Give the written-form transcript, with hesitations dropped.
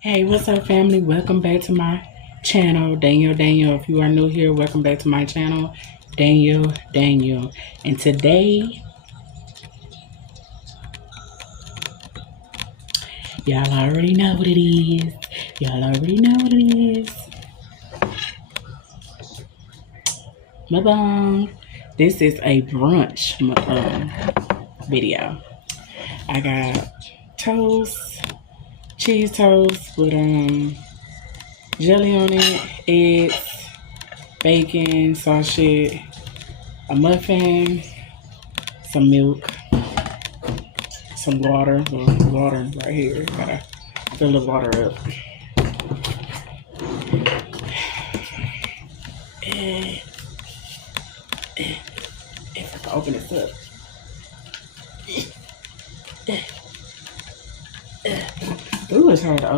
Hey, what's up, family? Welcome back to my channel, Daniel. If you are new here, welcome back to my channel, Daniel. And today, y'all already know what it is. Mukbang. This is a brunch video. I got toast, cheese toast with jelly on it, eggs, bacon, sausage, a muffin, some milk, some water. Well, water right here. Gotta fill the water up. And if I can open this up. Ooh, it's hard to open.